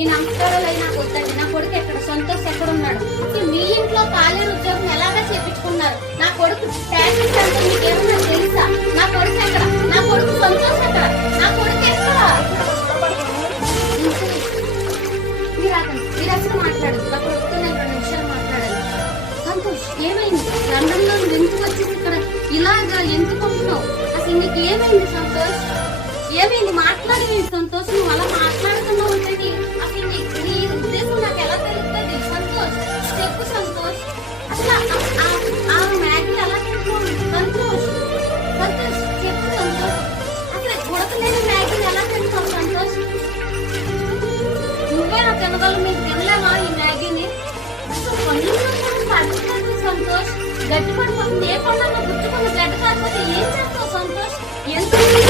నేను అంశాలైనా వద్దండి. నా కొడుకు ఎక్కడ, సంతోష్ ఎక్కడ ఉన్నాడు? మీ ఇంట్లో కాలేరు ఉద్యోగం ఎలాగా చేపించుకున్నారు? నా కొడుకు ప్యాకెట్ అంటే మీకేమన్నా తెలుసా? నా కొడుకు ఎక్కడ? నా కొడుకు సంతోష్ ఎక్కడ? నా కొడుకు ఎక్కడ? మీరు అసలు మాట్లాడు. నా కొడుకుతో నేను 2 నిమిషాలు మాట్లాడాలి. సంతోష్ ఏమైంది? లండన్ లో ఎందుకు వచ్చేసి ఇక్కడ ఇలాగా ఎందుకు ఉంటున్నావు? అసలు నీకు ఏమైంది సంతోష్? ఏమైంది? మాట్లాడి సంతోష్. నువ్వు అలా మాట్లాడుతున్నావు అంటే అసలు నీ ఉద్దేశం నాకు ఎలా తెలుస్తుంది? సంతోష్ చెప్పు సంతోష్. అసలు ఆ మ్యాగీ ఎలా తింటున్నావు సంతోష్? సంతోష్ చెప్పు సంతోష్. అసలు ఉడకలేని మ్యాగీని ఎలా తింటున్నావు సంతోష్? నువ్వే నా తినగలవు, మీరు తినలేవా ఈ మ్యాగీని? అసలు పళ్ళు పడుతుంది సంతోష్. గడ్డి పడిపోతుంది. ఏ పళ్ళలో గుచ్చుకుని గడ్డ కాకపోతే ఏం చేస్తావు సంతోష్? ఎందుకు